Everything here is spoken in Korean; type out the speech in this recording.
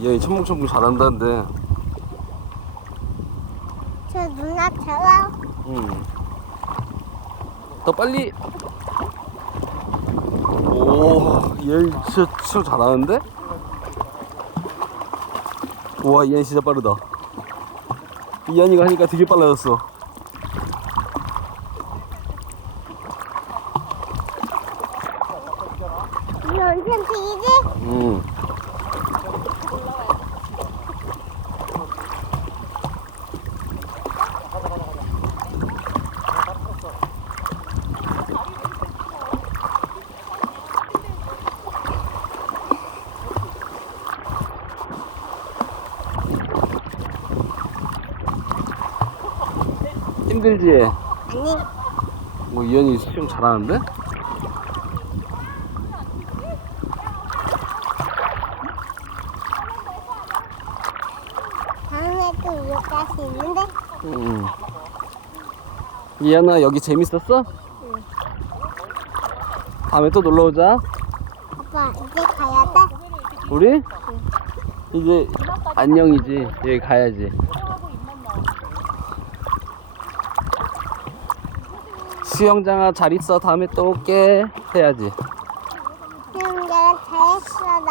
얘 천목천목 잘한다는데. 저 누나처럼 응. 더 빨리. 오, 얘 진짜, 진짜 잘하는데? 우와, 얘 진짜 빠르다. 이한이가 하니까 되게 빨라졌어. 이 엄청 길지? 응. 힘들지? 아니 뭐 이현이 수영 잘하는데? 다음에 또 여기까지 있는데 응. 이현아 여기 재밌었어? 응. 다음에 또 놀러 오자. 아빠 이제 가야 돼? 우리? 이제 안녕이지. 여기 가야지. 수영장아 잘 있어. 다음에 또 올게. 해야지. 그럼 내가 간다 안녕